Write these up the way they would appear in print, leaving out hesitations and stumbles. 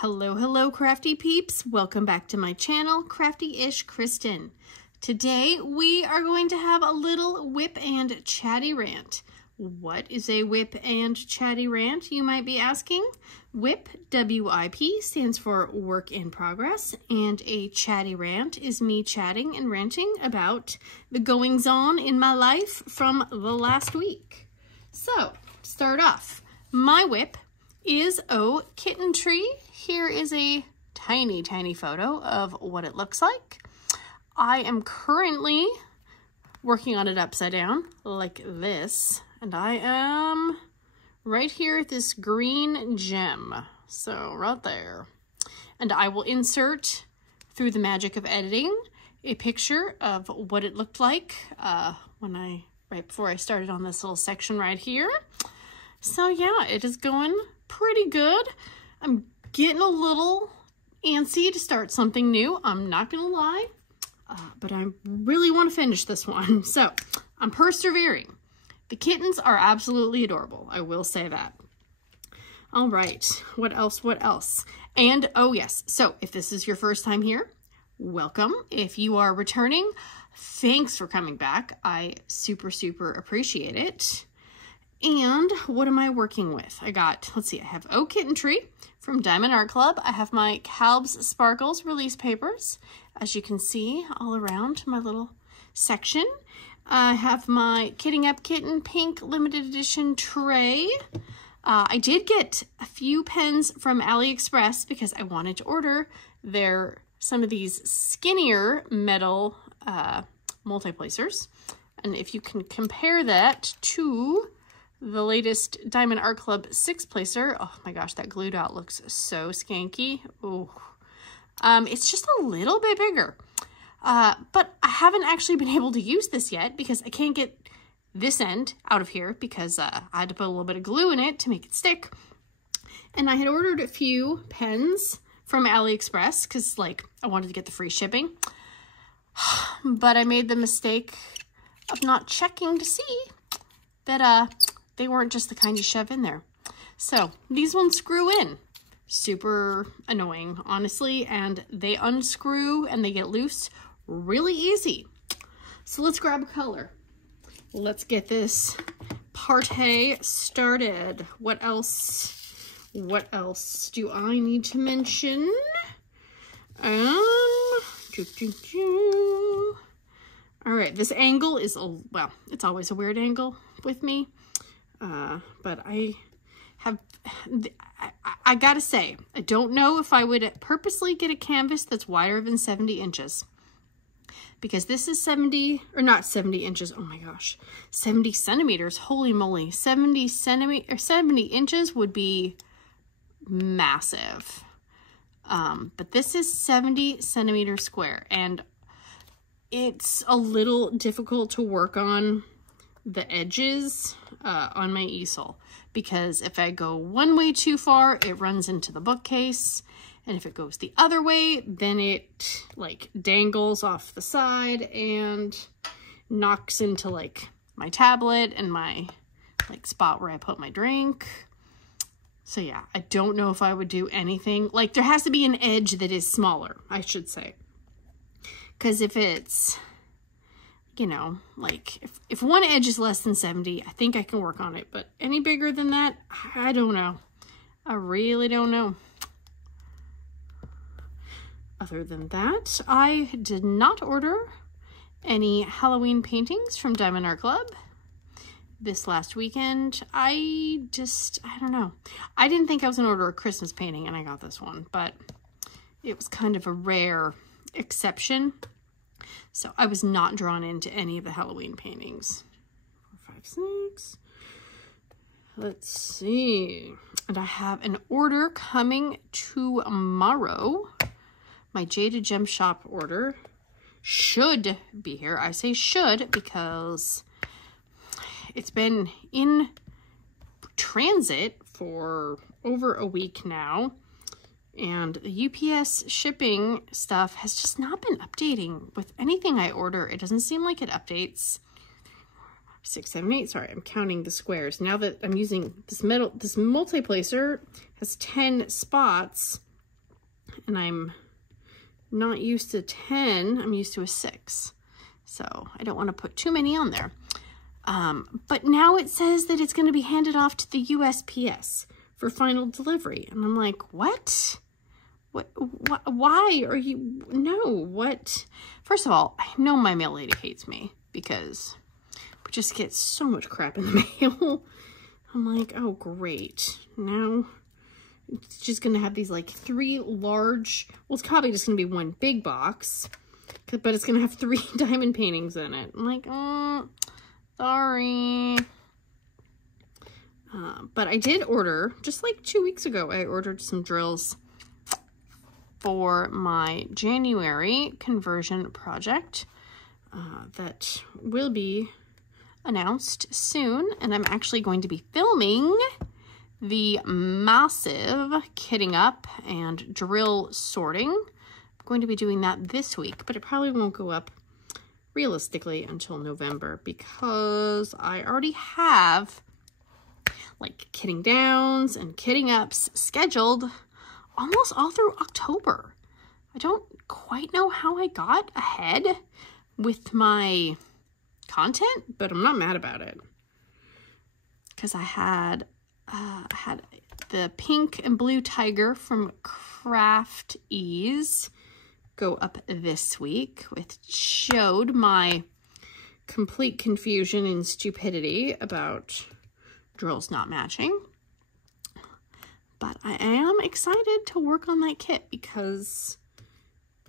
Hello, crafty peeps. Welcome back to my channel, Crafty-ish Kristen. Today, we are going to have a little WIP and Chatty rant. What is a WIP and Chatty rant, you might be asking? WIP, W-I-P, stands for work in progress, and a chatty rant is me chatting and ranting about the goings-on in my life from the last week. So, start off. My WIP is Kitten tree. Here is a tiny photo of what it looks like. I am currently working on it upside down like this, and I am right here at this green gem. So right there. And I will insert, through the magic of editing, a picture of what it looked like right before I started on this little section right here. So yeah, it is going pretty good. I'm getting a little antsy to start something new. I'm not gonna lie, but I really want to finish this one. So I'm persevering. The kittens are absolutely adorable. I will say that. All right, what else? And oh yes, so if this is your first time here, welcome. If you are returning, thanks for coming back. I super appreciate it. And what am I working with? I have Kitten Tree from Diamond Art Club. I have my Calb's Sparkles release papers, as you can see all around my little section. I have my Kitting Up Kitten Pink Limited Edition tray. I did get a few pens from AliExpress because I wanted to order some of these skinnier metal multi-placers. And if you can compare that to the latest Diamond Art Club 6-placer. Oh my gosh, that glue dot looks so skanky. Ooh. It's just a little bit bigger. But I haven't actually been able to use this yet because I can't get this end out of here because I had to put a little bit of glue in it to make it stick. And I had ordered a few pens from AliExpress because I wanted to get the free shipping. But I made the mistake of not checking to see that they weren't just the kind you shove in there. So these ones screw in. Super annoying, honestly, and they unscrew and they get loose really easy. So let's grab a color. Let's get this party started. What else do I need to mention? All right, this angle is, well, it's always a weird angle with me. But I gotta say, I don't know if I would purposely get a canvas that's wider than 70 inches. Because this is 70 inches, oh my gosh, 70 centimeters, holy moly, 70 inches would be massive. But this is 70 centimeters square, and it's a little difficult to work on the edges on my easel, because if I go one way too far, it runs into the bookcase, and if it goes the other way, then it dangles off the side and knocks into my tablet and my spot where I put my drink. So yeah, I don't know if I would do anything. There has to be an edge that is smaller, I should say, because if it's, you know, if one edge is less than 70, I think I can work on it. But any bigger than that, I don't know. I really don't know. Other than that, I did not order any Halloween paintings from Diamond Art Club this last weekend. I don't know. I didn't think I was going to order a Christmas painting, and I got this one. But it was kind of a rare exception. So I was not drawn into any of the Halloween paintings. 4, 5, 6. Let's see. And I have an order coming tomorrow. My Jaded Gem Shop order should be here. I say should because it's been in transit for over a week now. And the UPS shipping stuff has just not been updating with anything I order. It doesn't seem like it updates. 6, 7, 8. Sorry, I'm counting the squares. Now that I'm using this multi-placer has 10 spots. and I'm not used to 10. I'm used to a 6. So I don't want to put too many on there. But now it says that it's going to be handed off to the USPS for final delivery. And I'm like, what? Why are you, no, what? First of all, I know my mail lady hates me because we just get so much crap in the mail. I'm like, oh, great. Now it's just going to have these like 3 large, well, it's probably just going to be 1 big box, but it's going to have 3 diamond paintings in it. I'm like, oh, sorry. But I did order, just like 2 weeks ago, I ordered some drills for my January conversion project that will be announced soon. And I'm actually going to be filming the massive kitting up and drill sorting. I'm going to be doing that this week, but it probably won't go up realistically until November because I already have like kitting downs and kitting ups scheduled almost all through October. I don't quite know how I got ahead with my content, but I'm not mad about it. Because I had the pink and blue tiger from Crafty-ish go up this week, which showed my complete confusion and stupidity about drills not matching. But I am excited to work on that kit because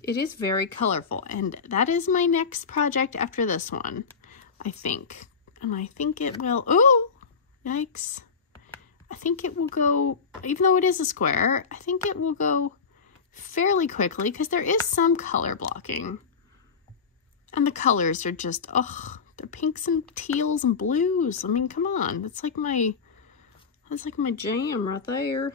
it is very colorful. And that is my next project after this one, I think. And I think it will, oh, yikes. I think it will go, even though it is a square, I think it will go fairly quickly because there is some color blocking. And the colors are just, oh, they're pinks and teals and blues. I mean, come on. That's like my jam right there.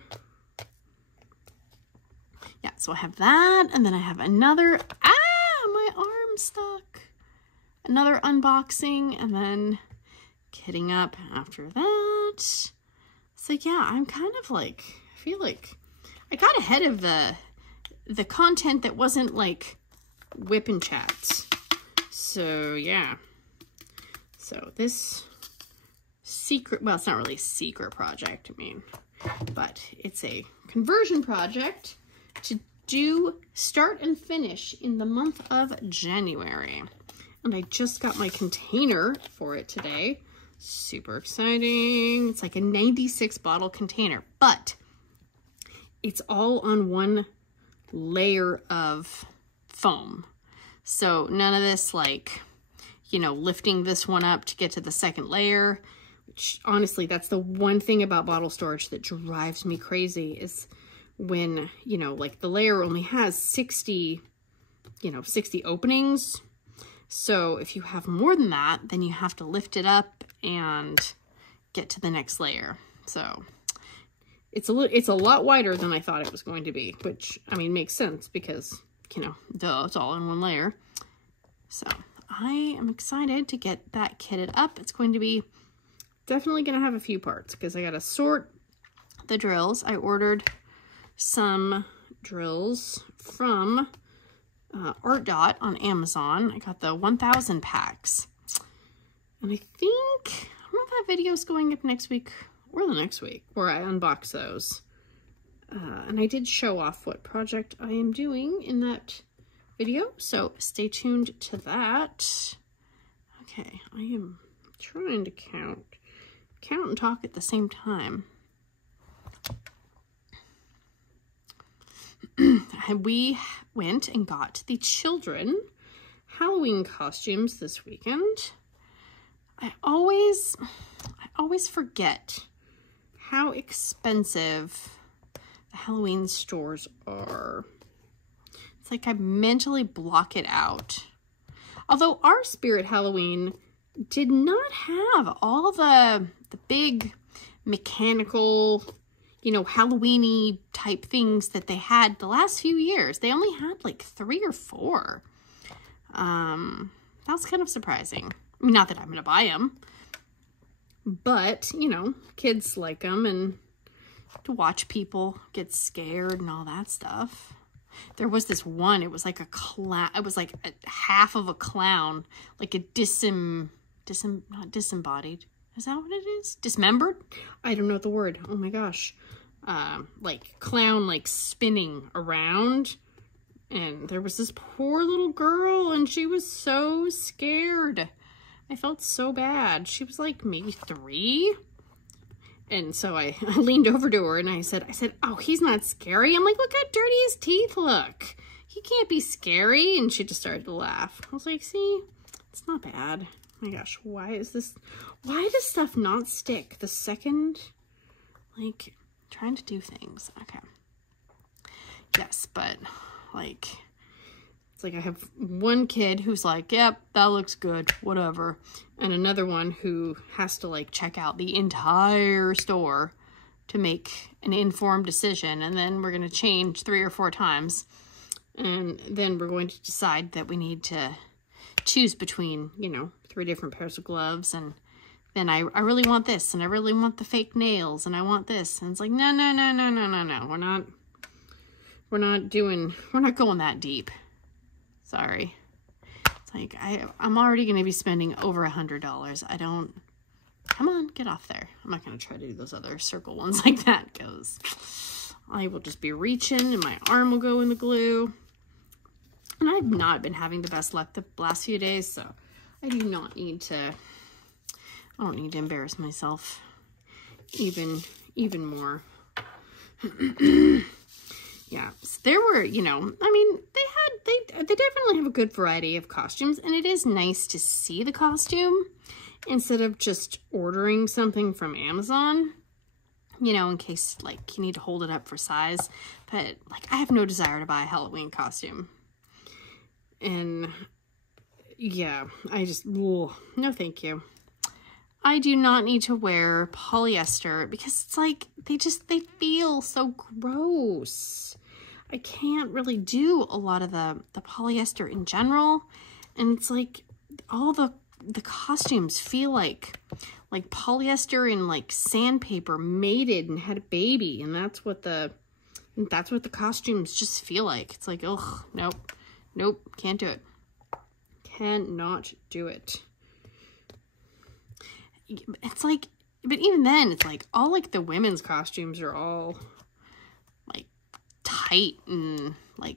Yeah, so I have that, and then I have another, my arm stuck. Another unboxing, and then kitting up after that. So yeah, I'm kind of like, I feel like I got ahead of the content that wasn't like WIP and chats. So yeah. So this secret, well, it's not really a secret project, I mean, but it's a conversion project to do start and finish in the month of January. And I just got my container for it today. Super exciting. It's like a 96 bottle container, but it's all on one layer of foam. So none of this like, you know, lifting this one up to get to the second layer, which honestly, that's the one thing about bottle storage that drives me crazy is when, you know, like the layer only has 60 openings. So if you have more than that, then you have to lift it up and get to the next layer. So it's a lot wider than I thought it was going to be, which, I mean, makes sense because, you know, duh, it's all in one layer. So I am excited to get that kitted up. It's going to be definitely going to have a few parts because I got to sort the drills. I ordered some drills from Art Dot on Amazon. I got the 1000 packs. And I think, I don't know if that video is going up next week or the next week where I unbox those. And I did show off what project I am doing in that video, so stay tuned to that. Okay, I am trying to count and talk at the same time. We went and got the children Halloween costumes this weekend. I always forget how expensive the Halloween stores are. It's like I mentally block it out. Although our Spirit Halloween did not have all the big mechanical, you know, Halloween-y type things that they had the last few years. They only had like 3 or 4. That was kind of surprising. I mean, not that I'm going to buy them, but, you know, kids like them and to watch people get scared and all that stuff. there was this one, it was like a clown, it was like a half of a clown, like a not disembodied. Is that what it is? Dismembered? I don't know the word. Oh my gosh. Like clown, like spinning around. And there was this poor little girl and she was so scared. I felt so bad. She was like maybe 3. And so I leaned over to her and I said, oh, he's not scary. I'm like, look how dirty his teeth look. He can't be scary. And she just started to laugh. I was like, see, it's not bad. Oh my gosh, why does stuff not stick the second, like, trying to do things? Okay. Yes, but, like, it's like I have one kid who's like, yep, that looks good, whatever. And another one who has to, like, check out the entire store to make an informed decision. And then we're going to change 3 or 4 times. And then we're going to decide that we need to choose between, you know, 3 different pairs of gloves, and then I really want this, and I really want the fake nails, and I want this, and it's like, no, we're not going that deep. Sorry. It's like, I'm already going to be spending over $100. Come on, get off there. I'm not going to try to do those other circle ones like that, because I will just be reaching, and my arm will go in the glue. And I've not been having the best luck the last few days, so I don't need to embarrass myself even more. Yeah, so there were, you know, I mean, they definitely have a good variety of costumes, and it is nice to see the costume instead of just ordering something from Amazon, you know, in case, like, you need to hold it up for size. But, like, I have no desire to buy a Halloween costume. And yeah, no thank you. I do not need to wear polyester because it's like, they feel so gross. I can't really do a lot of the polyester in general. And it's like, all the costumes feel like polyester and like sandpaper mated and had a baby. And that's what the costumes just feel like. It's like, ugh, nope, can't do it. Cannot do it. It's like, but even then, it's like, all like the women's costumes are all like tight and like,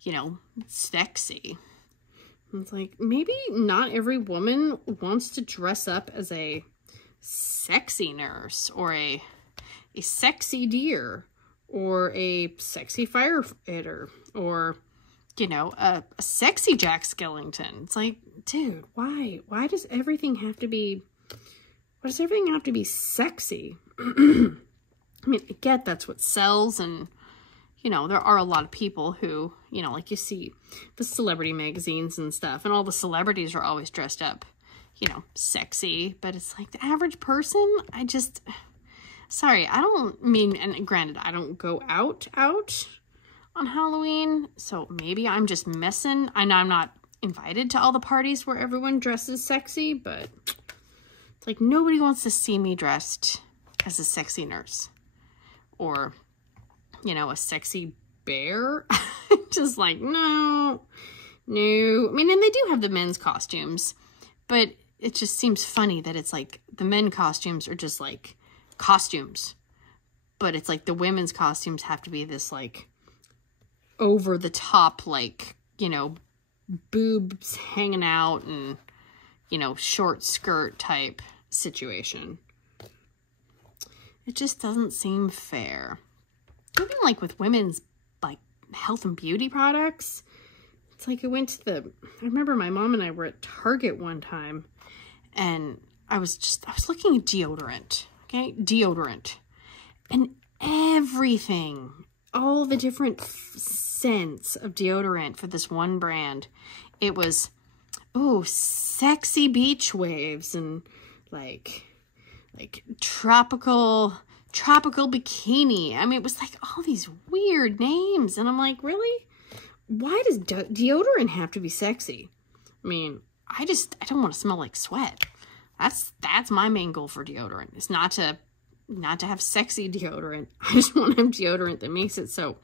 you know, sexy. And it's like, maybe not every woman wants to dress up as a sexy nurse or a sexy deer or a sexy firefighter or, you know, a sexy Jack Skellington. It's like, dude, why? Why does everything have to be, sexy? I mean, I get that's what sells, and, you know, there are a lot of people who, you know, like you see the celebrity magazines and stuff, and all the celebrities are always dressed up, you know, sexy, but it's like the average person, sorry, I don't mean, and granted, I don't go out on Halloween, so maybe I'm just missing. I know I'm not invited to all the parties where everyone dresses sexy, but it's like nobody wants to see me dressed as a sexy nurse or, you know, a sexy bear. Just like, no. I mean, and they do have the men's costumes, but it just seems funny that it's like the men costumes are just like costumes, but it's like the women's costumes have to be this like over the top, like, you know, boobs hanging out and, you know, short skirt type situation. It just doesn't seem fair. Even like with women's like health and beauty products, it's like I remember my mom and I were at Target one time, and I was looking at deodorant, okay? Deodorant. And everything, all the different scents of deodorant for this one brand, it was, oh, sexy beach waves and like tropical bikini. I mean, it was like all these weird names, and I'm like, really? Why does deodorant have to be sexy? I mean, I don't want to smell like sweat. That's my main goal for deodorant. It's not to have sexy deodorant. I just want to have deodorant that makes it so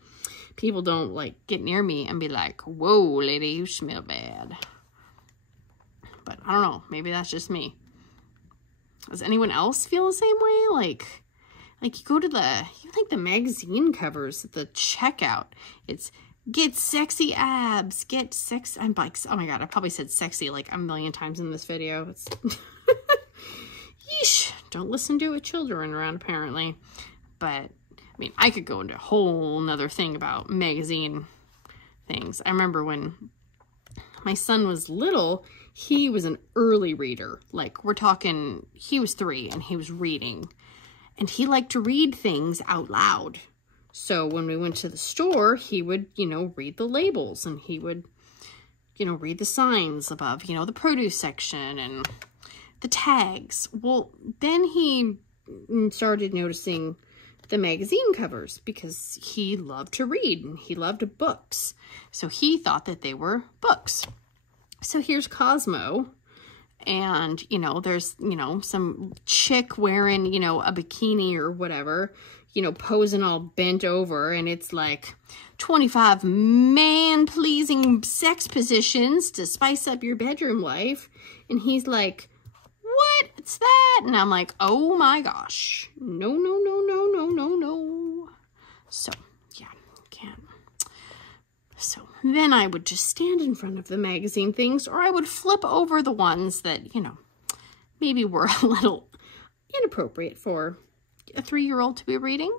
people don't like get near me and be like, whoa, lady, you smell bad. But I don't know, maybe that's just me. Does anyone else feel the same way? Like you go to the magazine covers, the checkout. It's get sexy abs, get sex. I'm like, oh my God, I probably said sexy like a million times in this video. It's yeesh. Don't listen to it with children around, apparently. But I mean, I could go into a whole nother thing about magazine things. I remember when my son was little, he was an early reader. Like, we're talking, he was 3 and he was reading. And he liked to read things out loud. So when we went to the store, he would, you know, read the labels, and he would, you know, read the signs above, you know, the produce section and the tags. Well, then he started noticing the magazine covers because he loved to read and he loved books. So he thought that they were books. So here's Cosmo. And, you know, there's, you know, some chick wearing, you know, a bikini or whatever, you know, posing all bent over. And it's like 25 man-pleasing sex positions to spice up your bedroom life. And he's like, what? It's that? And I'm like, oh my gosh. No, no, no, no, no, no, no. So, yeah, can't. So then I would just stand in front of the magazine things, or I would flip over the ones that, you know, maybe were a little inappropriate for a 3-year-old to be reading.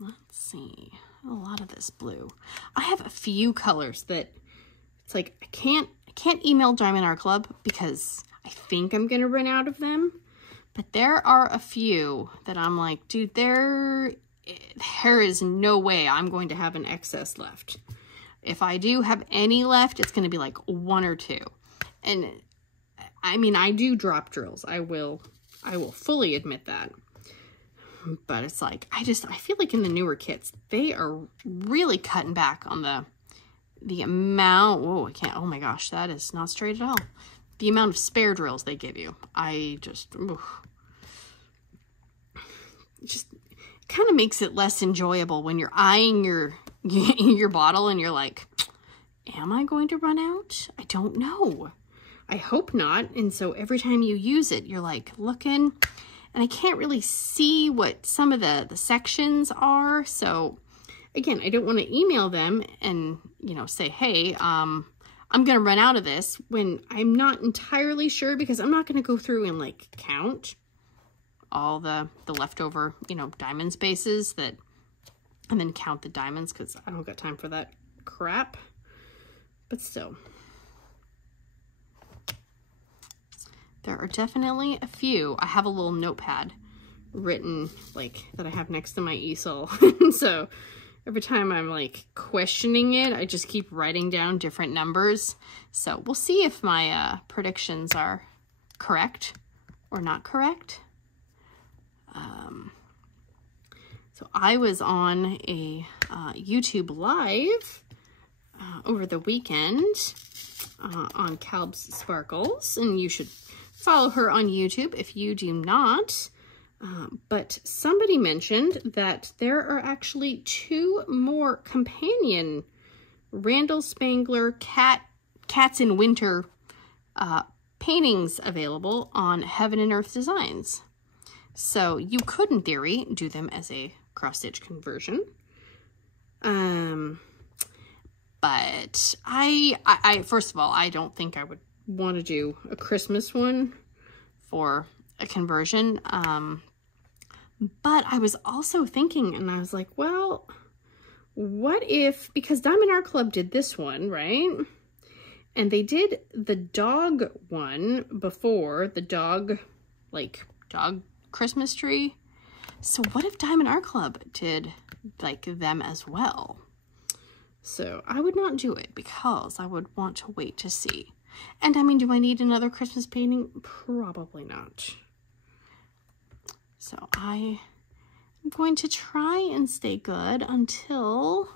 Let's see. A lot of this blue. I have a few colors that it's like I can't email Diamond Art Club because I think I'm gonna run out of them. But there are a few that I'm like, dude, there is no way I'm going to have an excess left. If I do have any left, it's going to be like 1 or 2. And I mean, I do drop drills. I will fully admit that. But it's like, I feel like in the newer kits, they are really cutting back on the amount. Whoa, I can't, oh my gosh, that is not straight at all. The amount of spare drills they give you. I just kind of makes it less enjoyable when you're eyeing your bottle and you're like, am I going to run out? I don't know. I hope not. And so every time you use it, you're like looking, and I can't really see what some of the sections are. So again, I don't want to email them and, you know, say, hey, I'm going to run out of this when I'm not entirely sure, because I'm not going to go through and like count all the leftover, you know, diamond spaces that, and then count the diamonds, because I don't got time for that crap. But still, there are definitely a few. I have a little notepad written like that I have next to my easel. So every time I'm like questioning it, I just keep writing down different numbers. So we'll see if my predictions are correct or not correct. So I was on a YouTube live over the weekend on Calb's Sparkles, and you should follow her on YouTube if you do not. But somebody mentioned that there are actually 2 more companion Randall Spangler Cats in Winter paintings available on Heaven and Earth Designs. So you could, in theory, do them as a cross-stitch conversion. But I first of all, I don't think I would want to do a Christmas one for a conversion. But I was also thinking, and I was like, well, what if, because Diamond Art Club did this one, right? And they did the dog one before, the dog Christmas tree. So what if Diamond Art Club did like them as well? So I would not do it because I would want to wait to see. And I mean, do I need another Christmas painting? Probably not. So I am going to try and stay good until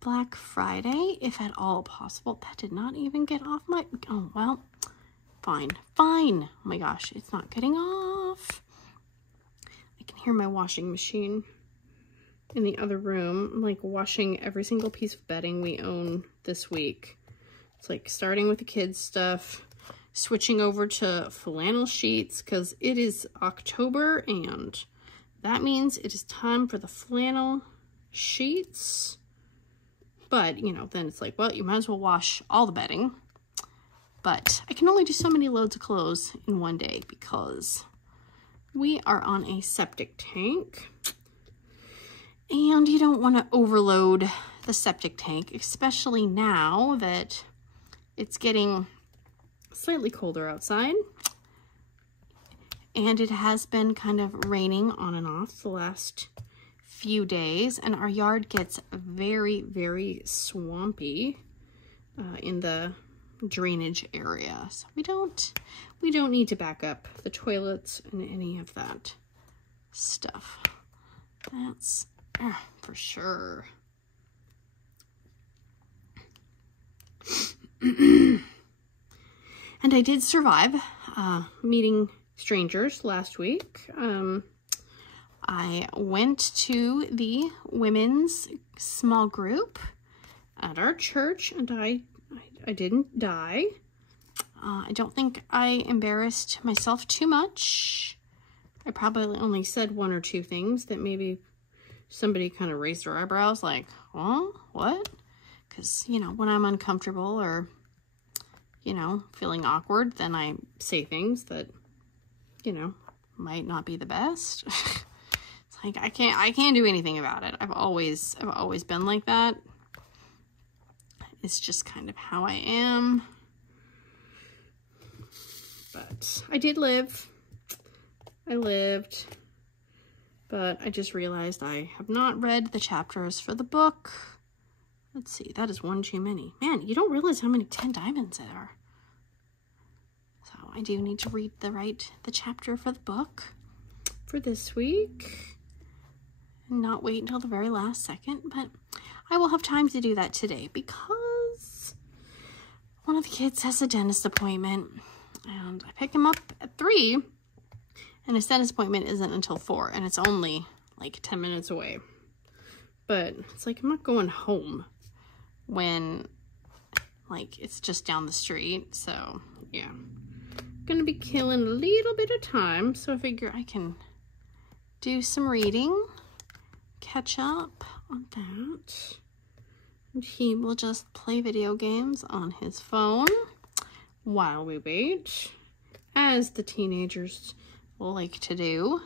Black Friday, if at all possible. That did not even get off my, oh, well, fine. Oh my gosh, it's not getting off. I can hear my washing machine in the other room. I'm like washing every single piece of bedding we own this week. It's like starting with the kids stuff, switching over to flannel sheets because it is October and that means it is time for the flannel sheets. But, you know, then it's like, well, you might as well wash all the bedding. But I can only do so many loads of clothes in one day because we are on a septic tank. And you don't want to overload the septic tank, especially now that it's getting slightly colder outside. And it has been kind of raining on and off the last few days, and our yard gets very, very swampy in the drainage area. So we don't need to back up the toilets and any of that stuff. That's for sure. And I did survive meeting strangers last week. I went to the women's small group at our church, and I didn't die. I don't think I embarrassed myself too much. I probably only said one or two things that maybe somebody kind of raised their eyebrows like, oh, what? Because, you know, when I'm uncomfortable or, you know, feeling awkward, then I say things that, you know, might not be the best. Like I can't do anything about it. I've always been like that. It's just kind of how I am. But I did live. I lived. But I just realized I have not read the chapters for the book. Let's see, that is one too many. Man, you don't realize how many 10 diamonds there are. So I do need to read the chapter for the book for this week. Not wait until the very last second, but I will have time to do that today because one of the kids has a dentist appointment and I pick him up at 3 and his dentist appointment isn't until 4 and it's only like 10 minutes away. But it's like I'm not going home when like it's just down the street. So yeah, I'm gonna be killing a little bit of time, so I figure I can do some reading, catch up on that, and he will just play video games on his phone while we wait, as the teenagers like to do.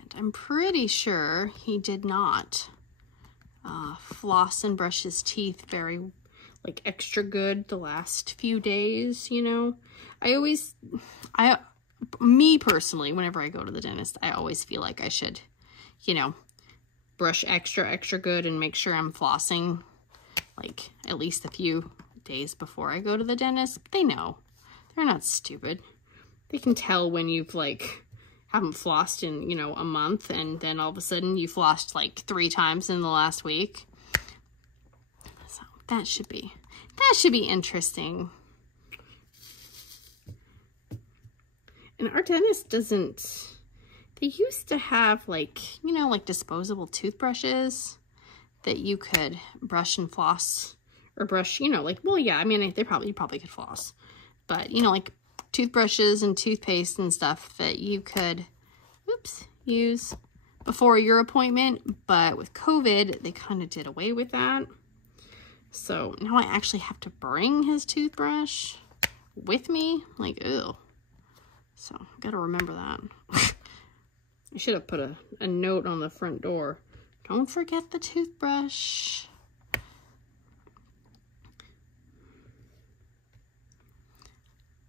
And I'm pretty sure he did not floss and brush his teeth very like extra good the last few days, you know. Me personally, whenever I go to the dentist, I always feel like I should, you know, brush extra good and make sure I'm flossing like at least a few days before I go to the dentist. They know. They're not stupid. They can tell when you've like haven't flossed in, you know, a month and then all of a sudden you flossed like 3 times in the last week. So that should be interesting. And our dentist doesn't, they used to have like, you know, like disposable toothbrushes that you could brush and floss, or brush, you know, like, well, yeah, I mean, you probably could floss, but, you know, like toothbrushes and toothpaste and stuff that you could, use before your appointment. But with COVID, they kind of did away with that. So now I actually have to bring his toothbrush with me. Like, ew. So, gotta remember that. I should have put a note on the front door. Don't forget the toothbrush.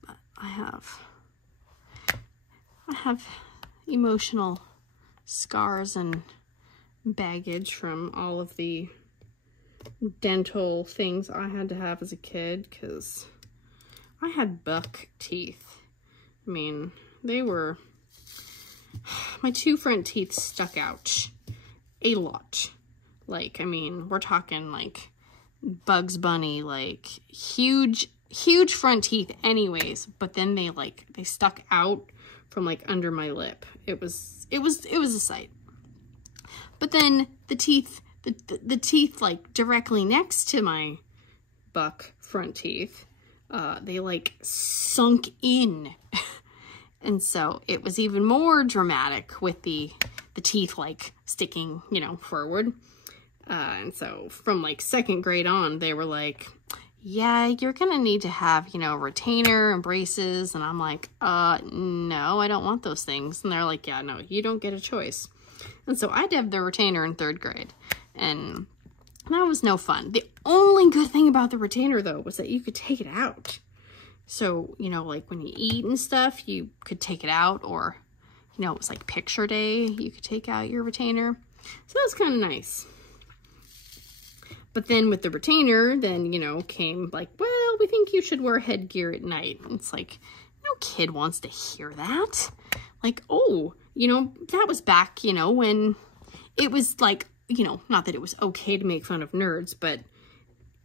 But I have emotional scars and baggage from all of the dental things I had to have as a kid, because I had buck teeth. I mean, they were, my 2 front teeth stuck out a lot. Like, I mean, we're talking like Bugs Bunny, like huge huge front teeth anyways, but then they stuck out from like under my lip. It was a sight. But then the teeth, the teeth like directly next to my buck front teeth, they like sunk in. And so it was even more dramatic with the teeth like sticking, you know, forward. And so from like 2nd grade on, they were like, yeah, you're gonna need to have, you know, retainer and braces. And I'm like, no, I don't want those things. And they're like, yeah, no, you don't get a choice. And so I had to have the retainer in 3rd grade. And that was no fun. The only good thing about the retainer, though, was that you could take it out. So, you know, like when you eat and stuff, you could take it out. Or, you know, it was like picture day, you could take out your retainer. So that was kind of nice. But then with the retainer, then, you know, came like, well, we think you should wear headgear at night. And it's like, no kid wants to hear that. Like, oh, you know, that was back, you know, when it was like, you know, not that it was okay to make fun of nerds, but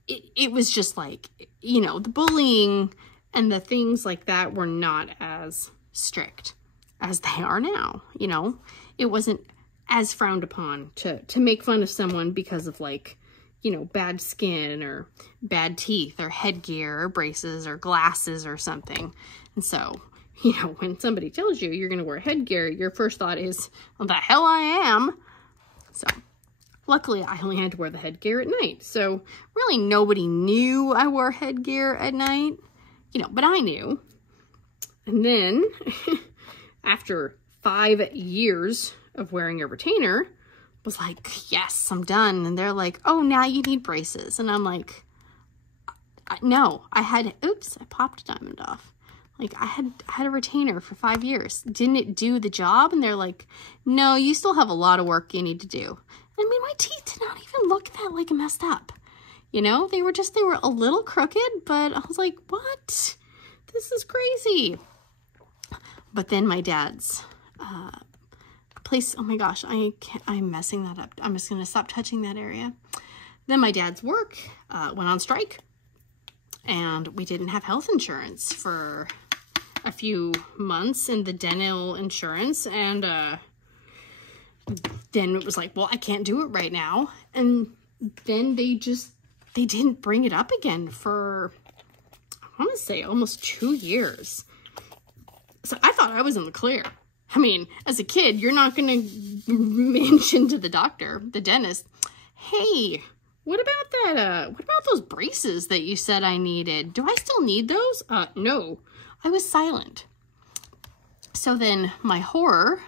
it was just like, you know, the bullying and the things like that were not as strict as they are now. You know, it wasn't as frowned upon to make fun of someone because of like, you know, bad skin or bad teeth or headgear or braces or glasses or something. And so, you know, when somebody tells you you're going to wear headgear, your first thought is, well, the hell I am. So luckily I only had to wear the headgear at night. So really nobody knew I wore headgear at night, you know, but I knew. And then after 5 years of wearing a retainer, was like, yes, I'm done. And they're like, oh, now you need braces. And I'm like, no, oops, I popped a diamond off. Like I had a retainer for 5 years. Didn't it do the job? And they're like, no, you still have a lot of work you need to do. I mean, my teeth did not even look that like messed up. You know, they were a little crooked, but I was like, what? This is crazy. But then my dad's, place, oh my gosh, I'm messing that up. I'm just going to stop touching that area. Then my dad's work went on strike, and we didn't have health insurance for a few months in the dental insurance. And then it was like, well, I can't do it right now. And then they didn't bring it up again for, I want to say, almost 2 years. So I thought I was in the clear. I mean, as a kid, you're not going to mention to the doctor, the dentist, hey, what about that, what about those braces that you said I needed? Do I still need those? No, I was silent. So then to my horror,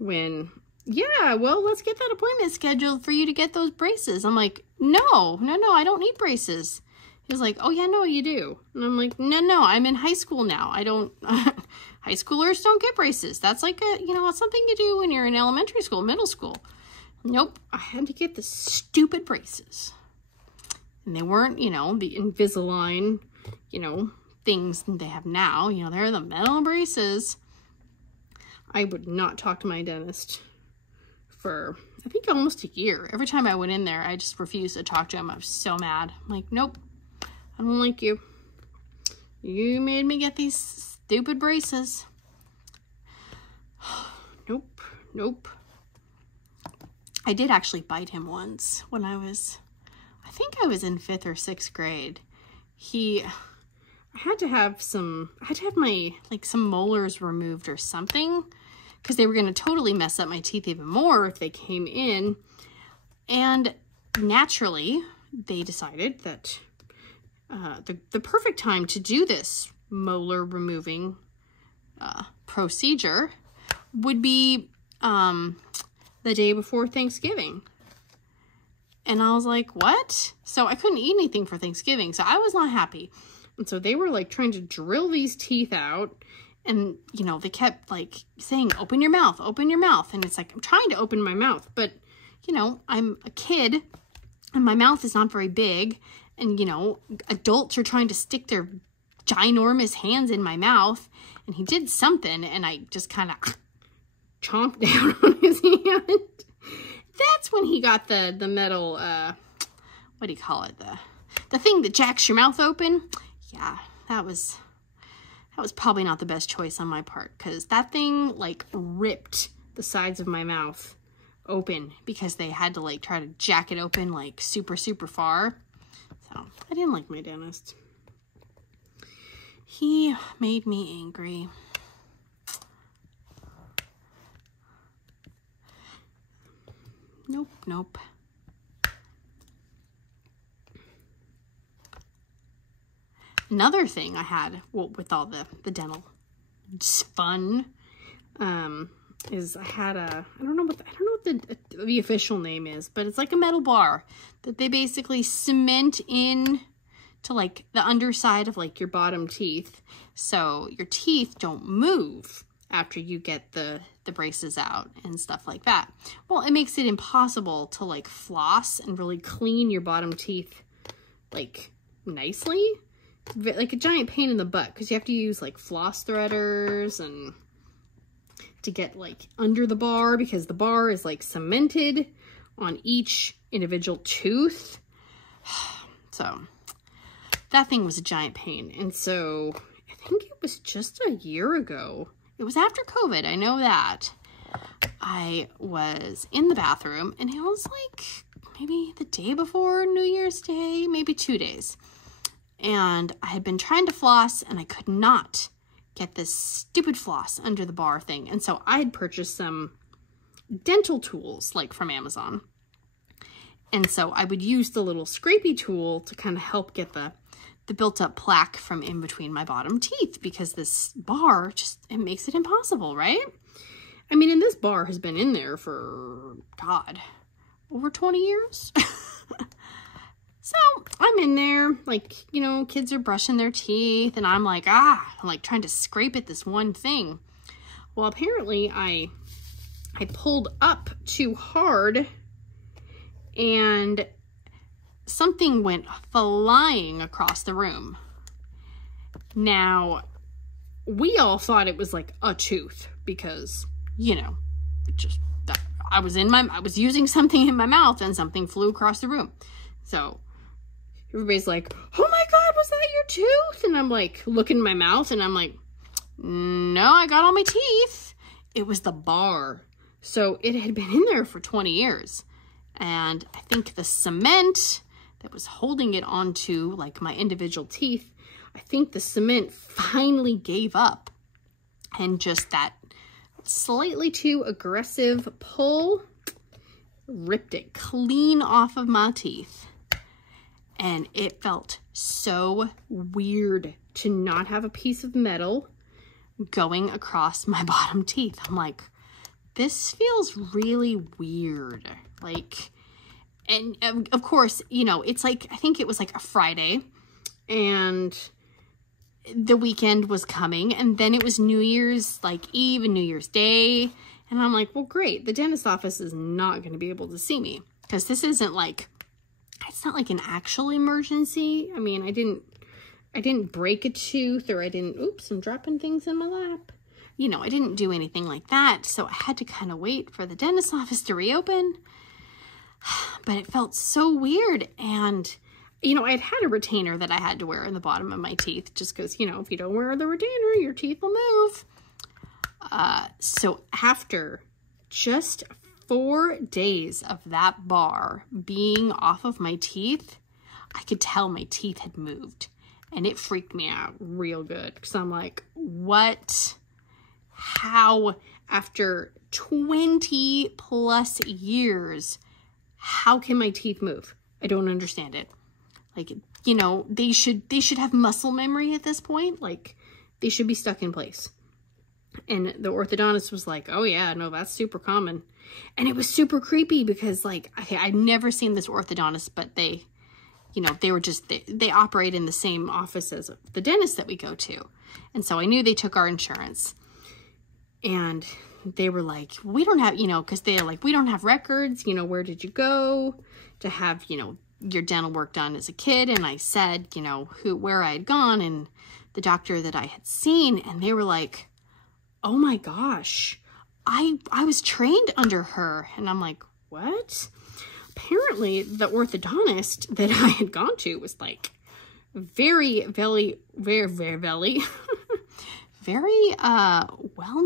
when, yeah, well, let's get that appointment scheduled for you to get those braces. I'm like, no, I don't need braces. He's like, oh yeah, no, you do. And I'm like, no, I'm in high school now. I don't, high schoolers don't get braces. That's like it's something you do when you're in elementary school, middle school. Nope, I had to get the stupid braces. And they weren't, you know, the Invisalign, you know, things that they have now. You know, they're the metal braces. I would not talk to my dentist for, I think, almost a year. Every time I went in there, I just refused to talk to him. I was so mad. I'm like, nope. I don't like you. You made me get these stupid braces. Nope. I did actually bite him once when I think I was in 5th or 6th grade. I had to have my, like, some molars removed or something, because they were going to totally mess up my teeth even more if they came in. And naturally, they decided that the perfect time to do this molar removing procedure would be the day before Thanksgiving. And I was like, what? So I couldn't eat anything for Thanksgiving, so I was not happy. And so they were like trying to drill these teeth out, and you know, they kept like saying, open your mouth, open your mouth. And it's like, I'm trying to open my mouth, but you know, I'm a kid and my mouth is not very big. And, you know, adults are trying to stick their ginormous hands in my mouth. And he did something, and I just kind of chomped down on his hand. That's when he got the metal, what do you call it? the thing that jacks your mouth open. Yeah, that was probably not the best choice on my part, because that thing like ripped the sides of my mouth open because they had to like try to jack it open like super far. So I didn't like my dentist. He made me angry. Nope. Another thing I had, well, with all the dental fun, is I had a, I don't know what the official name is, but it's like a metal bar that they basically cement in to like the underside of like your bottom teeth, so your teeth don't move after you get the braces out and stuff like that. Well, it makes it impossible to like floss and really clean your bottom teeth like nicely. It's like a giant pain in the butt because you have to use like floss threaders and to get like under the bar, because the bar is like cemented on each individual tooth. So that thing was a giant pain. And so I think it was just a year ago. It was after COVID, I know that. I was in the bathroom and it was like maybe the day before New Year's Day, maybe 2 days. And I had been trying to floss and I could not get this stupid floss under the bar thing. And so I had purchased some dental tools like from Amazon. And so I would use the little scrapey tool to kind of help get the built up plaque from in between my bottom teeth, because this bar just, it makes it impossible, right? I mean, and this bar has been in there for, God, over 20 years. So I'm in there, like, you know, kids are brushing their teeth and I'm like, I'm like trying to scrape at this one thing. Well, apparently I pulled up too hard and something went flying across the room. Now, we all thought it was like a tooth because, you know, it just, I was using something in my mouth and something flew across the room. So everybody's like, oh my God, was that your tooth? And I'm like, looking in my mouth and I'm like, no, I got all my teeth. It was the bar. So it had been in there for 20 years. And I think the cement that was holding it onto like my individual teeth, I think the cement finally gave up. And just that slightly too aggressive pull ripped it clean off of my teeth. And it felt so weird to not have a piece of metal going across my bottom teeth. I'm like, this feels really weird. Like, and of course, you know, it's like, I think it was like a Friday and the weekend was coming, and then it was New Year's like Eve and New Year's Day. And I'm like, well, great. The dentist office is not going to be able to see me because this isn't like, it's not like an actual emergency. I mean, I didn't break a tooth, or I didn't, oops, I'm dropping things in my lap. You know, I didn't do anything like that. So I had to kind of wait for the dentist office to reopen. But it felt so weird. And, you know, I had a retainer that I had to wear in the bottom of my teeth just because, you know, if you don't wear the retainer, your teeth will move. So after just 4 days of that bar being off of my teeth, I could tell my teeth had moved, and it freaked me out real good because I'm like, what? How, after 20 plus years, how can my teeth move? I don't understand it. Like, you know, they should have muscle memory at this point. Like, they should be stuck in place. And the orthodontist was like, oh yeah, no, that's super common. And it was super creepy because, like, okay, I'd never seen this orthodontist, but they, you know, they were just, they operate in the same office as the dentist that we go to. And so I knew they took our insurance. And they were like, we don't have, you know, because they're like, we don't have records, you know, where did you go to have, you know, your dental work done as a kid? And I said, you know, where I had gone and the doctor that I had seen. And they were like, oh my gosh, I was trained under her. And I'm like, what? apparently the orthodontist that I had gone to was like very well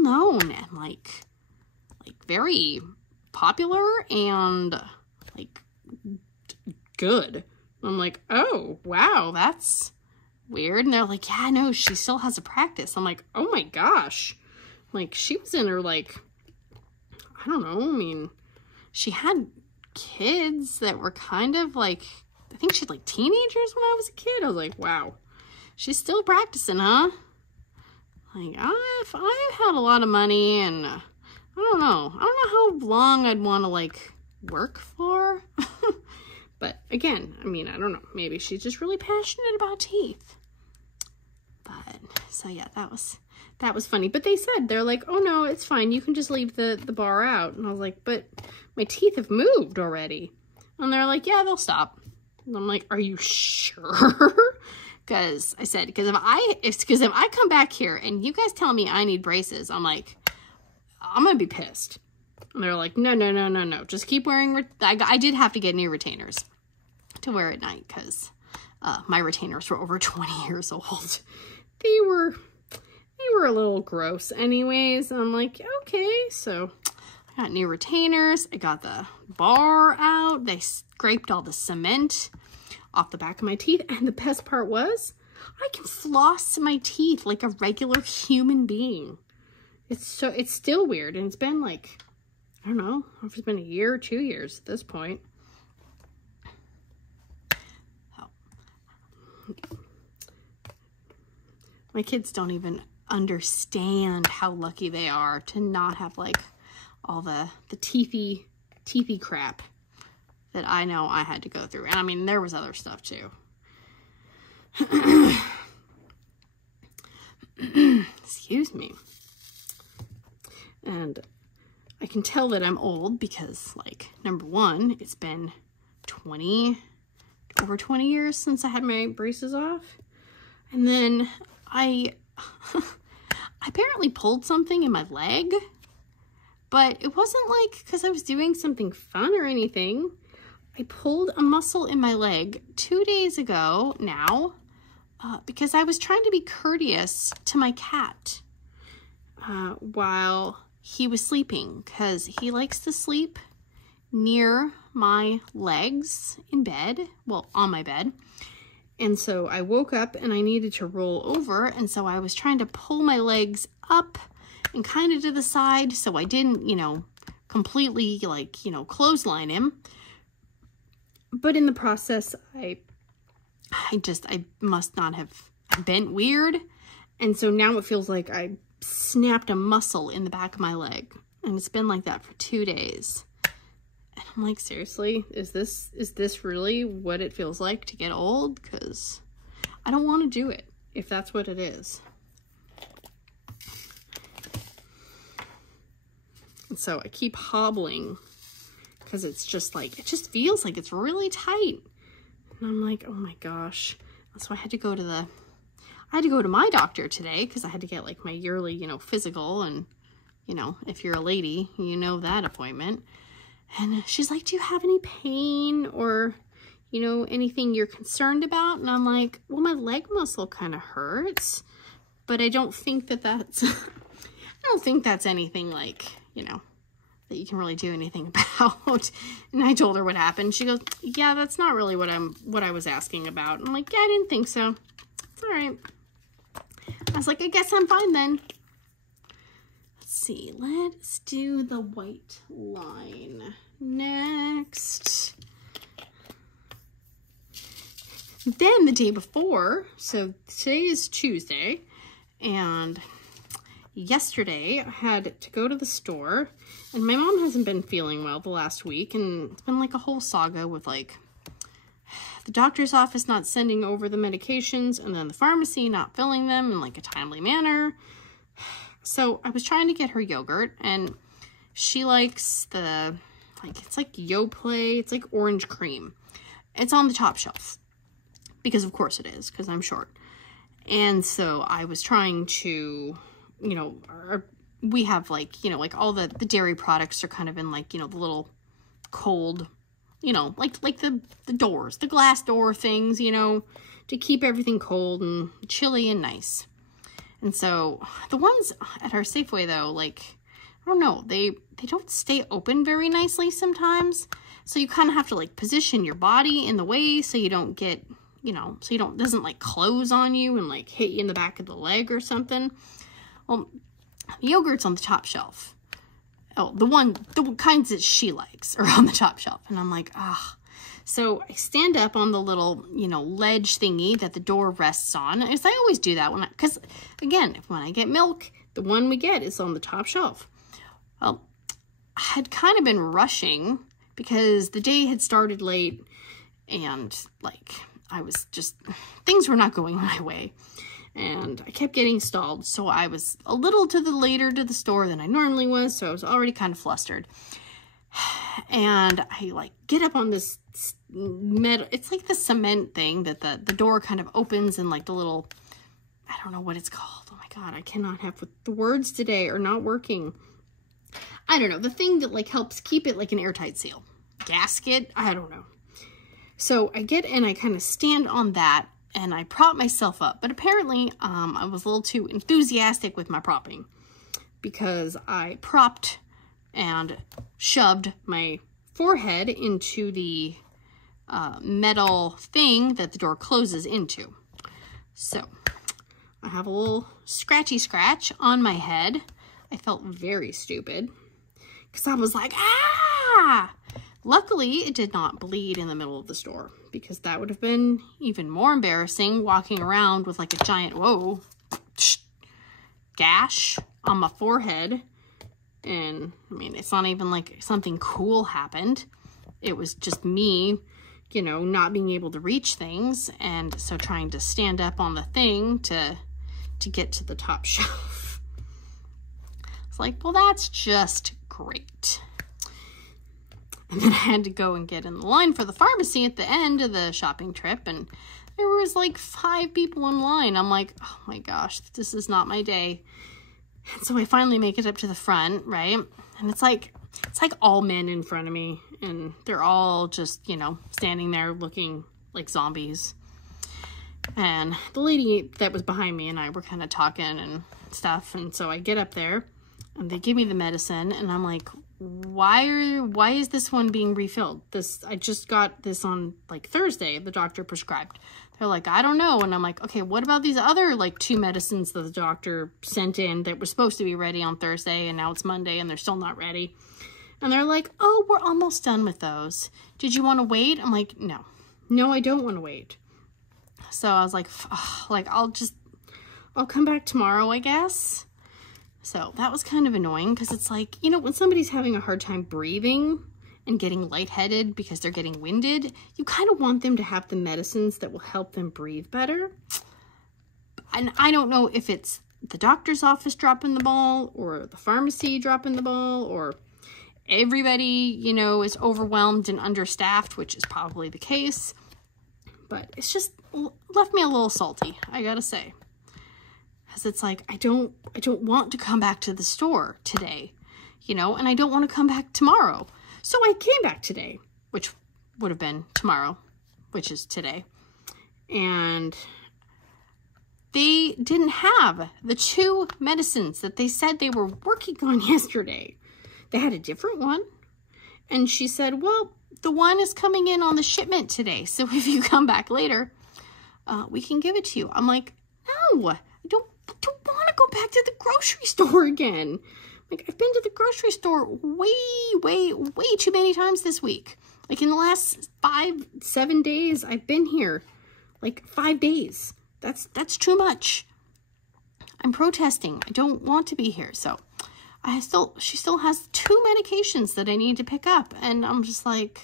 known and like very popular and like good. I'm like, oh wow, that's weird. And they're like, yeah, no, she still has a practice. I'm like, oh my gosh, like she was in her like, I don't know, I mean, she had kids that were kind of like, I think she had like teenagers when I was a kid. I was like, wow, she's still practicing, huh? Like, if I had a lot of money and I don't know how long I'd want to like work for. But again, I mean, I don't know, maybe she's just really passionate about teeth. But so yeah, that was funny. But they said, they're like, oh no, it's fine, you can just leave the bar out. And I was like, but my teeth have moved already. And they're like, yeah, they'll stop. And I'm like, are you sure? Because I said, because if I come back here and you guys tell me I need braces, I'm like, I'm gonna be pissed. And they're like, no, just keep wearing. I did have to get new retainers to wear at night because my retainers were over 20 years old. They were a little gross anyways. And I'm like, okay, so I got new retainers. I got the bar out. They scraped all the cement off the back of my teeth. And the best part was I can floss my teeth like a regular human being. It's still weird. And it's been like, I don't know if it's been a year or 2 years at this point. Oh. My kids don't even understand how lucky they are to not have like all the teethy crap that I know I had to go through. And I mean, there was other stuff too. Excuse me. And I can tell that I'm old because, like, number one, it's been over 20 years since I had my braces off. And then I apparently pulled something in my leg, but it wasn't like because I was doing something fun or anything. I pulled a muscle in my leg 2 days ago now because I was trying to be courteous to my cat while he was sleeping, because he likes to sleep near my legs in bed, well, on my bed. And so I woke up and I needed to roll over, and so I was trying to pull my legs up and kind of to the side so I didn't, you know, completely like, you know, clothesline him. But in the process, I must not have bent weird, and so now it feels like I snapped a muscle in the back of my leg, and it's been like that for 2 days. And I'm like, seriously, is this really what it feels like to get old? Because I don't want to do it if that's what it is. And so I keep hobbling because it's just like, it just feels like it's really tight. And I'm like, oh my gosh. So I had to go to my doctor today because I had to get like my yearly, you know, physical. And, you know, if you're a lady, you know that appointment. And she's like, do you have any pain or, you know, anything you're concerned about? And I'm like, well, my leg muscle kind of hurts, but I don't think that's, I don't think that's anything like, you know, that you can really do anything about. And I told her what happened. She goes, yeah, that's not really what I was asking about. I'm like, yeah, I didn't think so. It's all right. I was like, I guess I'm fine then. Let's see. Let's do the white line next. Then the day before, so today is Tuesday, and yesterday I had to go to the store, and my mom hasn't been feeling well the last week, and it's been like a whole saga with like the doctor's office not sending over the medications, and then the pharmacy not filling them in like a timely manner. So I was trying to get her yogurt, and she likes the, like, it's like Yoplait, it's like orange cream. It's on the top shelf, because of course it is, because I'm short. And so I was trying to, you know, we have like, you know, like all the dairy products are kind of in like, you know, the little cold you know, like the doors, the glass door things, you know, to keep everything cold and chilly and nice. And so the ones at our Safeway though, like, I don't know, they don't stay open very nicely sometimes. So you kind of have to like position your body in the way so you don't get, you know, so you don't, doesn't like close on you and like hit you in the back of the leg or something. Well, yogurt's on the top shelf. Oh, the kinds that she likes are on the top shelf. And I'm like, ah. So I stand up on the little, you know, ledge thingy that the door rests on. As I always do that because again, when I get milk, the one we get is on the top shelf. Well, I had kind of been rushing because the day had started late and like I was just, things were not going my way and I kept getting stalled. So I was a little later to the store than I normally was. So I was already kind of flustered. And I like get up on this metal, it's like the cement thing that the door kind of opens and like the little, I don't know what it's called. Oh my God, I cannot have, the words today are not working. I don't know, the thing that like helps keep it like an airtight seal. Gasket, I don't know. So I get and I kind of stand on that and I prop myself up. But apparently I was a little too enthusiastic with my propping because I propped and shoved my forehead into the metal thing that the door closes into. So I have a little scratchy scratch on my head. I felt very stupid because I was like, ah! Luckily, it did not bleed in the middle of the store because that would have been even more embarrassing walking around with like a giant, whoa, gash on my forehead. And I mean, it's not even like something cool happened. It was just me, you know, not being able to reach things. And so trying to stand up on the thing to get to the top shelf. It's like, well, that's just great. And then I had to go and get in the line for the pharmacy at the end of the shopping trip. And there was like 5 people in line. I'm like, oh my gosh, this is not my day. And so I finally make it up to the front, right? And it's like all men in front of me. And they're all just, you know, standing there looking like zombies. And the lady that was behind me and I were kind of talking and stuff. And so I get up there and they give me the medicine. And I'm like, why is this one being refilled? I just got this on like Thursday, the doctor prescribed. They're like, I don't know. And I'm like, okay, what about these other like 2 medicines that the doctor sent in that were supposed to be ready on Thursday and now it's Monday and they're still not ready? And they're like, oh, we're almost done with those. Did you want to wait? I'm like, no, I don't want to wait. So I was like, I'll come back tomorrow, I guess. So that was kind of annoying because it's like, you know, when somebody's having a hard time breathing and getting lightheaded because they're getting winded, you kind of want them to have the medicines that will help them breathe better. And I don't know if it's the doctor's office dropping the ball or the pharmacy dropping the ball or everybody, you know, is overwhelmed and understaffed, which is probably the case. But it's just left me a little salty, I gotta say. Because it's like, I don't want to come back to the store today, you know, and I don't want to come back tomorrow. So I came back today, which would have been tomorrow, which is today. And they didn't have the 2 medicines that they said they were working on yesterday. They had a different one. And she said, well, the one is coming in on the shipment today. So if you come back later, we can give it to you. I'm like, no, I don't want to go back to the grocery store again. Like, I've been to the grocery store way too many times this week. Like, in the last 5-7 days, I've been here. Like, 5 days. That's too much. I'm protesting. I don't want to be here. So, she still has 2 medications that I need to pick up. And I'm just like,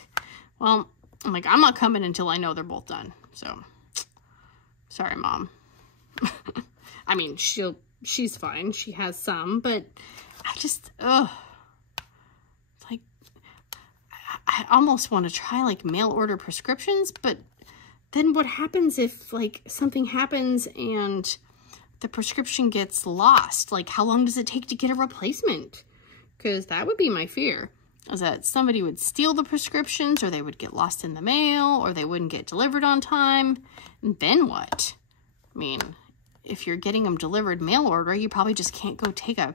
well, I'm not coming until I know they're both done. So, sorry, Mom. I mean, she's fine. She has some, but I just, like, I almost want to try, like, mail order prescriptions, but then what happens if, like, something happens and the prescription gets lost? Like, how long does it take to get a replacement? Because that would be my fear. is that somebody would steal the prescriptions, or they would get lost in the mail, or they wouldn't get delivered on time. And then what? I mean, if you're getting them delivered mail order, you probably just can't go take it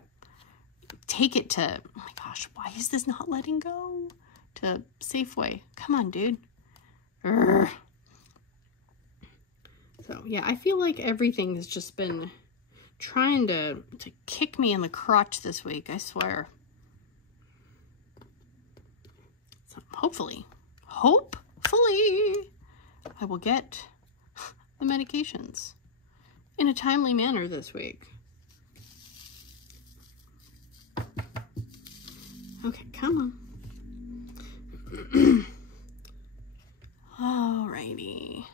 to, oh my gosh, why is this not letting go? To Safeway. Come on, dude. Urgh. So yeah, I feel like everything has just been trying to kick me in the crotch this week, I swear. So hopefully, I will get the medications in a timely manner this week. Okay, come on. Alrighty.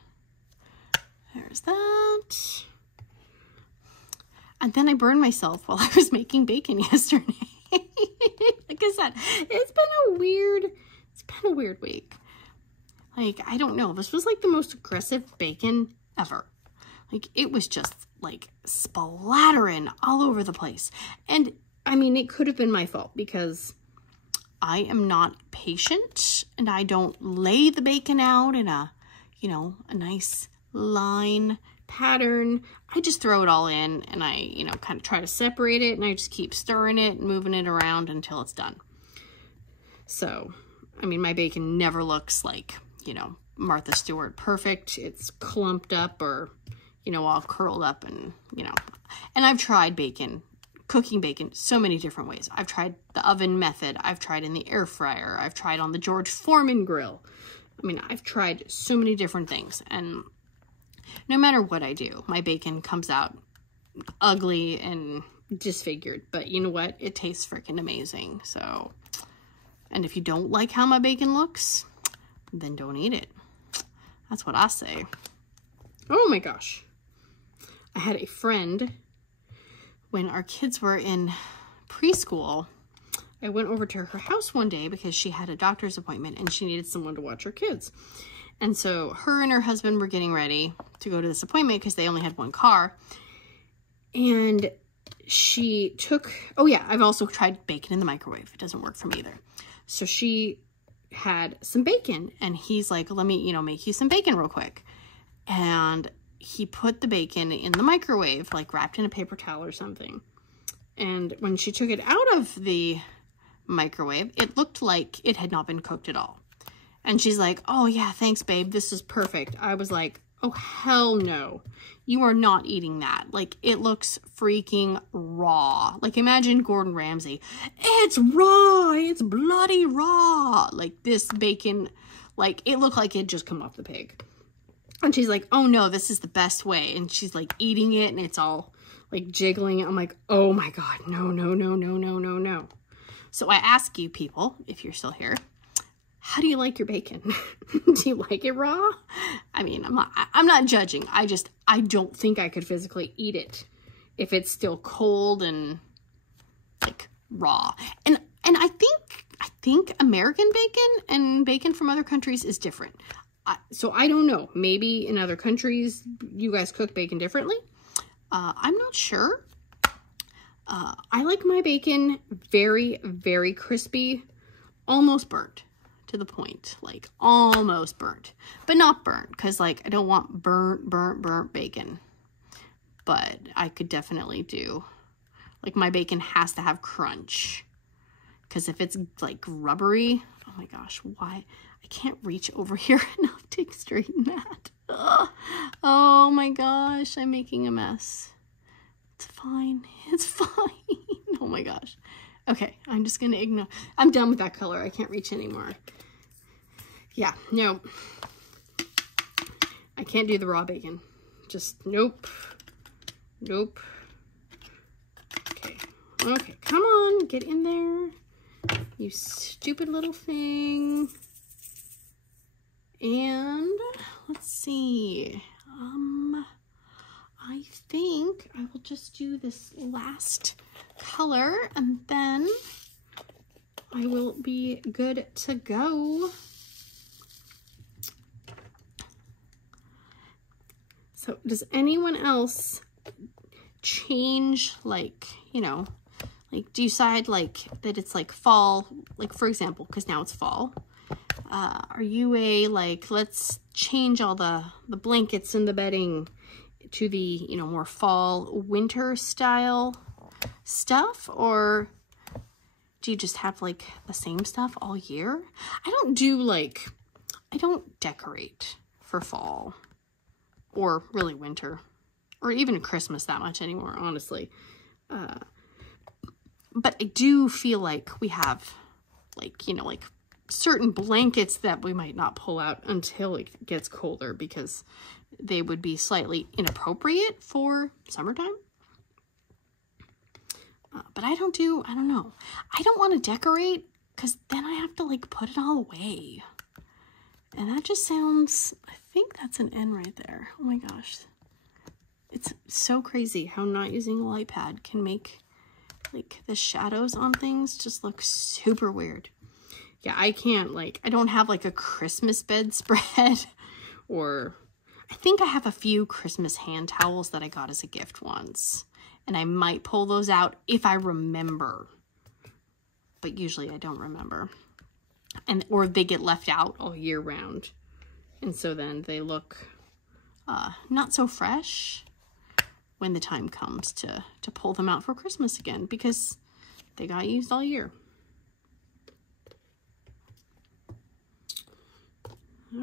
There's that. And then I burned myself while I was making bacon yesterday. Like I said, it's been a weird week. Like, I don't know. This was like the most aggressive bacon ever. Like, it was just like splattering all over the place. And I mean, it could have been my fault because I am not patient and I don't lay the bacon out in a, you know, a nice line pattern. I just throw it all in and I, you know, kind of try to separate it, and I just keep stirring it and moving it around until it's done. So, I mean, my bacon never looks like, you know, Martha Stewart perfect. It's clumped up or, you know, all curled up and, you know, and I've tried cooking bacon so many different ways. I've tried the oven method. I've tried in the air fryer. I've tried on the George Foreman grill. I mean, I've tried so many different things, and no matter what I do, my bacon comes out ugly and disfigured. But you know what? It tastes freaking amazing. So, and if you don't like how my bacon looks, then don't eat it. That's what I say. Oh my gosh. I had a friend when our kids were in preschool. I went over to her house one day because she had a doctor's appointment and she needed someone to watch her kids. And so her and her husband were getting ready to go to this appointment because they only had one car. And she took, oh yeah, I've also tried bacon in the microwave. It doesn't work for me either. So she had some bacon and he's like, let me, you know, make you some bacon real quick. And he put the bacon in the microwave, like wrapped in a paper towel or something. And when she took it out of the microwave, it looked like it had not been cooked at all. And she's like, oh yeah, thanks babe, this is perfect. I was like, oh hell no, you are not eating that. Like, it looks freaking raw. Like, imagine Gordon Ramsay. It's raw, it's bloody raw. Like, this bacon, like, it looked like it just come off the pig. And she's like, oh no, this is the best way. And she's like eating it and it's all like jiggling. I'm like, oh my God, no, no, no, no, no, no, no. So I ask you people, if you're still here, how do you like your bacon? Do you like it raw? I mean, I'm not judging. I don't think I could physically eat it if it's still cold and like raw. And I think American bacon and bacon from other countries is different. So I don't know. Maybe in other countries you guys cook bacon differently. I'm not sure. I like my bacon very, very crispy, almost burnt. To the point, like almost burnt, but not burnt, because like I don't want burnt bacon. But I could definitely do, like, my bacon has to have crunch, because if it's like rubbery, oh my gosh, why I can't reach over here enough to straighten that. Ugh. Oh my gosh, I'm making a mess. It's fine, it's fine. Oh my gosh. Okay, I'm just gonna ignore. I'm done with that color. I can't reach anymore. Yeah, no. I can't do the raw bacon. Just, nope. Nope. Okay. Okay, come on. Get in there. You stupid little thing. And, let's see. I think I will just do this last color and then I will be good to go. So does anyone else change, like, you know, like decide like that it's like fall, like for example, because now it's fall. Are you a like, let's change all the blankets and the bedding to the, you know, more fall winter style stuff? Or do you just have like the same stuff all year? I don't decorate for fall or really winter or even Christmas that much anymore, honestly. But I do feel like we have like, you know, like certain blankets that we might not pull out until it gets colder because they would be slightly inappropriate for summertime. But I don't know. I don't want to decorate because then I have to like put it all away. And that just sounds, I think that's an N right there. Oh my gosh. It's so crazy how not using a light pad can make like the shadows on things just look super weird. Yeah, I can't like, I don't have like a Christmas bedspread or I think I have a few Christmas hand towels that I got as a gift once. And I might pull those out if I remember. But usually I don't remember. Or they get left out all year round. And so then they look not so fresh when the time comes to pull them out for Christmas again because they got used all year.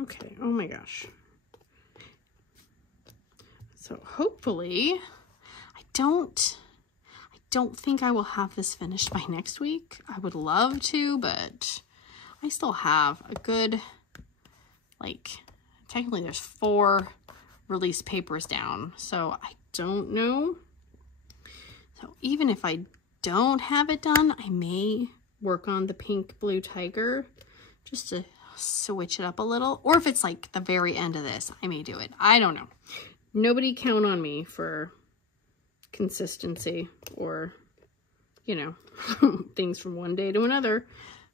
Okay, oh my gosh. So hopefully, I don't think I will have this finished by next week. I would love to, but I still have a good, like, technically there's 4 release papers down, so I don't know. So even if I don't have it done, I may work on the pink blue tiger just to switch it up a little. Or if it's like the very end of this, I may do it. I don't know. Nobody count on me for consistency or, you know, things from one day to another,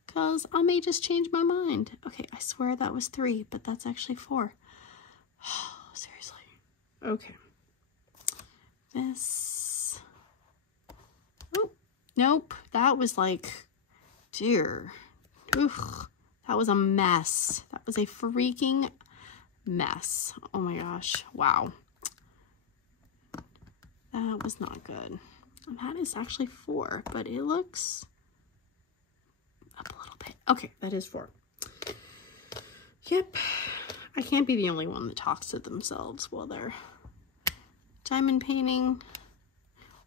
because I may just change my mind. Okay, I swear that was 3, but that's actually 4. Oh, seriously. Okay. This. Oh, nope. That was like, dear. Ugh. That was a mess. That was a freaking mess. Oh my gosh. Wow. That was not good. And that is actually 4, but it looks up a little bit. Okay, that is 4. Yep. I can't be the only one that talks to themselves while they're diamond painting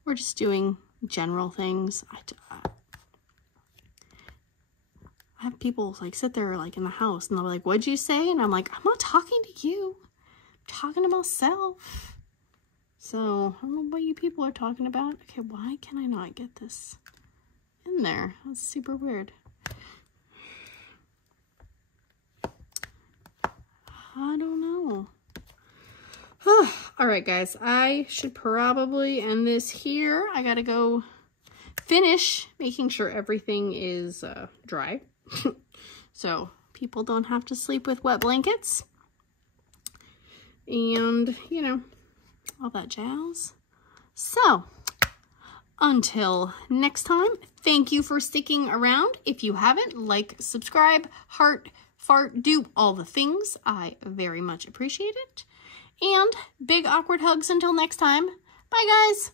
or just doing general things. I have people like sit there like in the house and they'll be like, what'd you say? And I'm like, I'm not talking to you. I'm talking to myself. So I don't know what you people are talking about. Okay, why can I not get this in there? That's super weird. I don't know. All right, guys, I should probably end this here. I gotta go finish making sure everything is dry. So people don't have to sleep with wet blankets. And, you know, all that jazz. So, until next time, thank you for sticking around. If you haven't, like, subscribe, heart, fart, do all the things. I very much appreciate it. And big awkward hugs until next time. Bye, guys.